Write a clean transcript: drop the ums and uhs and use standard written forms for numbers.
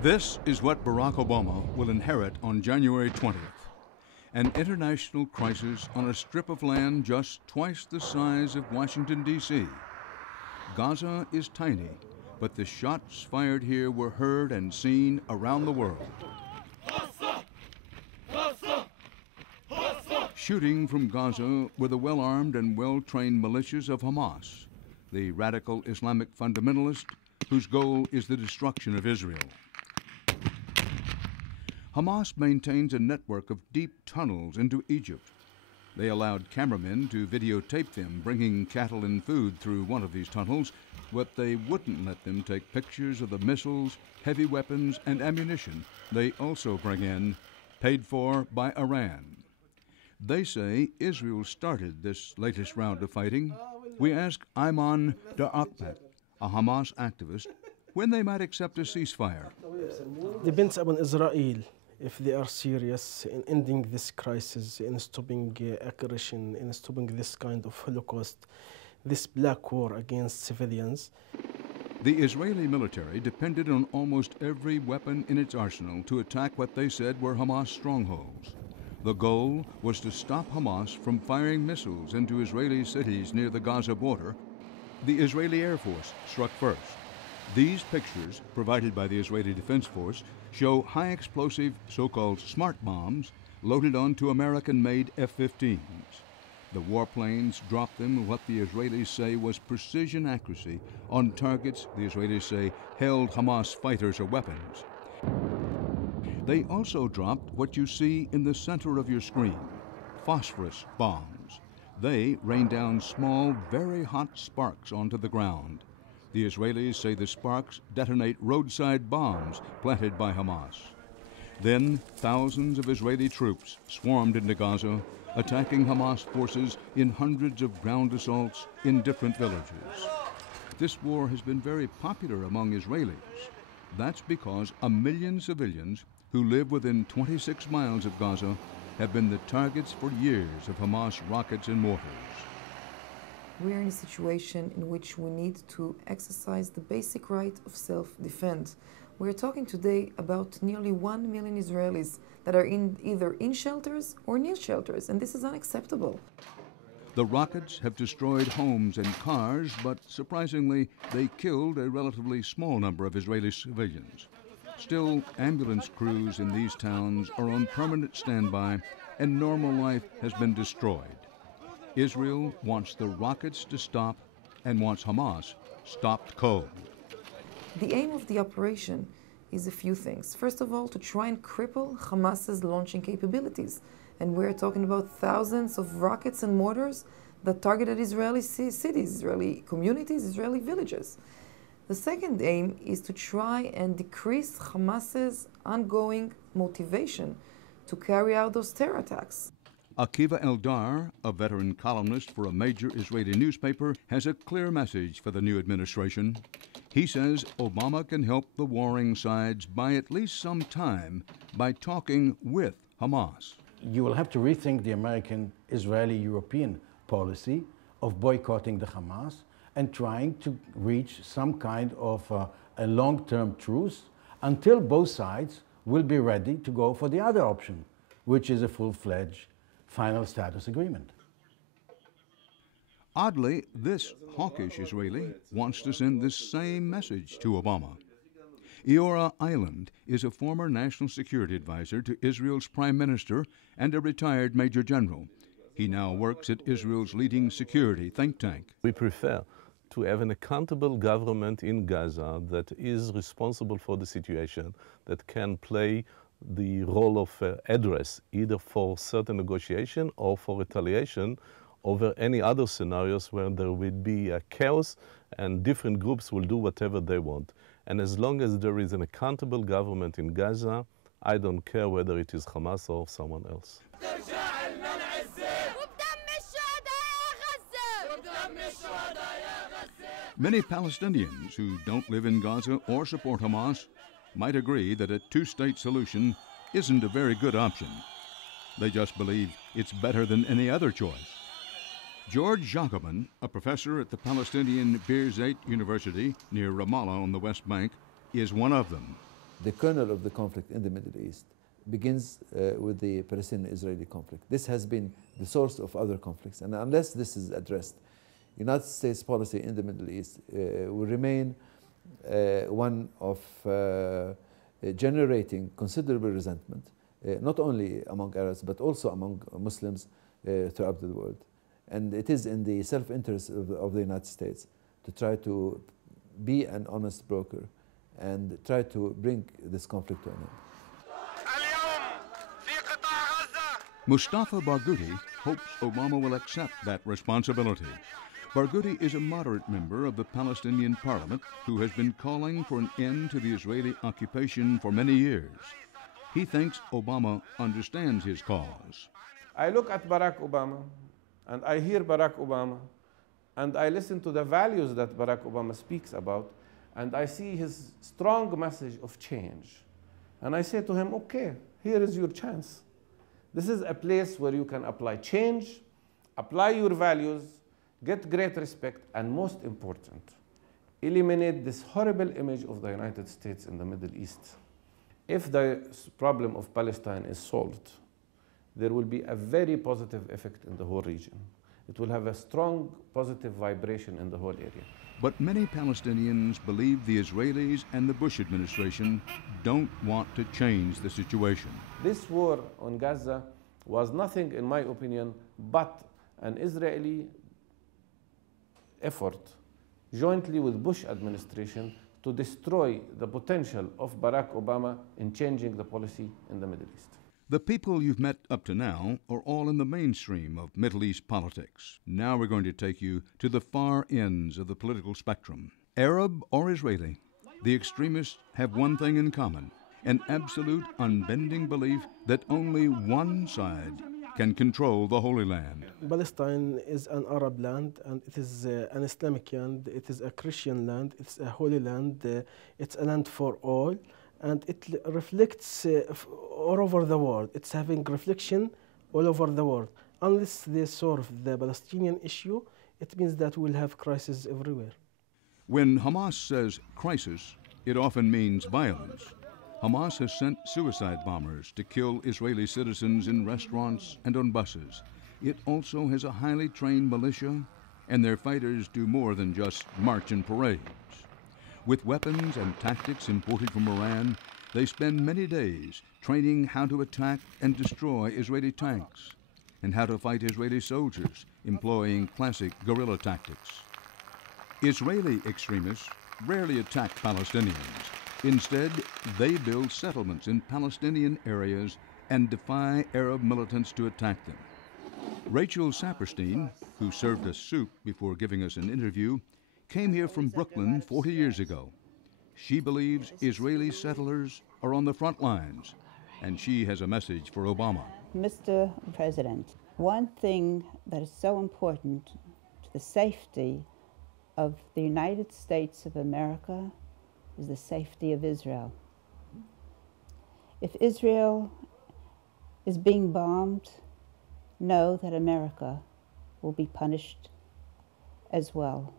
This is what Barack Obama will inherit on January 20th. An international crisis on a strip of land just twice the size of Washington, D.C. Gaza is tiny, but the shots fired here were heard and seen around the world. Shooting from Gaza were the well-armed and well-trained militias of Hamas, the radical Islamic fundamentalist whose goal is the destruction of Israel. Hamas maintains a network of deep tunnels into Egypt. They allowed cameramen to videotape them bringing cattle and food through one of these tunnels, but they wouldn't let them take pictures of the missiles, heavy weapons, and ammunition they also bring in, paid for by Iran. They say Israel started this latest round of fighting. We ask Ayman Da'akbat, a Hamas activist, when they might accept a ceasefire. Depends upon Israel if they are serious in ending this crisis, in stopping aggression, in stopping this kind of Holocaust, this black war against civilians. The Israeli military depended on almost every weapon in its arsenal to attack what they said were Hamas strongholds. The goal was to stop Hamas from firing missiles into Israeli cities near the Gaza border. The Israeli Air Force struck first. These pictures, provided by the Israeli Defense Force, show high-explosive so-called smart bombs loaded onto American-made F-15s. The warplanes dropped them with what the Israelis say was precision accuracy on targets the Israelis say held Hamas fighters or weapons. They also dropped what you see in the center of your screen, phosphorus bombs. They rain down small, very hot sparks onto the ground. The Israelis say the sparks detonate roadside bombs planted by Hamas. Then thousands of Israeli troops swarmed into Gaza, attacking Hamas forces in hundreds of ground assaults in different villages. This war has been very popular among Israelis. That's because 1 million civilians who live within 26 miles of Gaza have been the targets for years of Hamas rockets and mortars. We're in a situation in which we need to exercise the basic right of self-defense. We're talking today about nearly 1 million Israelis that are either in shelters or near shelters, and this is unacceptable. The rockets have destroyed homes and cars, but surprisingly, they killed a relatively small number of Israeli civilians. Still, ambulance crews in these towns are on permanent standby, and normal life has been destroyed. Israel wants the rockets to stop and wants Hamas stopped cold. The aim of the operation is a few things. First of all, to try and cripple Hamas's launching capabilities. And we're talking about thousands of rockets and mortars that targeted Israeli cities, Israeli communities, Israeli villages. The second aim is to try and decrease Hamas's ongoing motivation to carry out those terror attacks. Akiva Eldar, a veteran columnist for a major Israeli newspaper, has a clear message for the new administration. He says Obama can help the warring sides buy at least some time by talking with Hamas. You will have to rethink the American, Israeli, European policy of boycotting the Hamas and trying to reach some kind of a long-term truce until both sides will be ready to go for the other option, which is a full-fledged final status agreement. Oddly, this hawkish Israeli wants to send this same message to Obama. Eora Island is a former national security advisor to Israel's prime minister and a retired major general. He now works at Israel's leading security think tank. We prefer to have an accountable government in Gaza that is responsible for the situation, that can play the role of address, either for certain negotiation or for retaliation over any other scenarios where there will be a chaos and different groups will do whatever they want. And as long as there is an accountable government in Gaza, I don't care whether it is Hamas or someone else. Many Palestinians who don't live in Gaza or support Hamas might agree that a two-state solution isn't a very good option. They just believe it's better than any other choice. George Jacobin, a professor at the Palestinian Birzeit University near Ramallah on the West Bank, is one of them. the kernel of the conflict in the Middle East begins with the Palestinian-Israeli conflict. This has been the source of other conflicts, and unless this is addressed, United States policy in the Middle East will remain one of generating considerable resentment, not only among Arabs but also among Muslims throughout the world. And it is in the self-interest of the United States to try to be an honest broker and try to bring this conflict to an end. Mustafa Barghouti hopes Obama will accept that responsibility. Barghouti is a moderate member of the Palestinian parliament who has been calling for an end to the Israeli occupation for many years. He thinks Obama understands his cause. I look at Barack Obama and I hear Barack Obama and I listen to the values that Barack Obama speaks about, and I see his strong message of change. And I say to him, okay, here is your chance. This is a place where you can apply change, apply your values, get great respect, and most important, eliminate this horrible image of the United States in the Middle East. If the problem of Palestine is solved, there will be a very positive effect in the whole region. It will have a strong positive vibration in the whole area. But many Palestinians believe the Israelis and the Bush administration don't want to change the situation. This war on Gaza was nothing, in my opinion, but an Israeli effort jointly with Bush administration to destroy the potential of Barack Obama in changing the policy in the Middle East. The people you've met up to now are all in the mainstream of Middle East politics. Now we're going to take you to the far ends of the political spectrum. Arab or Israeli, the extremists have one thing in common: an absolute, unbending belief that only one side can control the Holy Land. Palestine is an Arab land, and it is an Islamic land, it is a Christian land, it's a holy land, it's a land for all, and it reflects all over the world. It's having reflection all over the world. Unless they solve the Palestinian issue, it means that we'll have crisis everywhere. When Hamas says crisis, it often means violence. Hamas has sent suicide bombers to kill Israeli citizens in restaurants and on buses. It also has a highly trained militia, and their fighters do more than just march in parades. With weapons and tactics imported from Iran, they spend many days training how to attack and destroy Israeli tanks and how to fight Israeli soldiers, employing classic guerrilla tactics. Israeli extremists rarely attack Palestinians. Instead, they build settlements in Palestinian areas and defy Arab militants to attack them. Rachel Saperstein, who served us soup before giving us an interview, came here from Brooklyn 40 years ago. She believes Israeli settlers are on the front lines, and she has a message for Obama. Mr. President, one thing that is so important to the safety of the United States of America is the safety of Israel. If Israel is being bombed, know that America will be punished as well.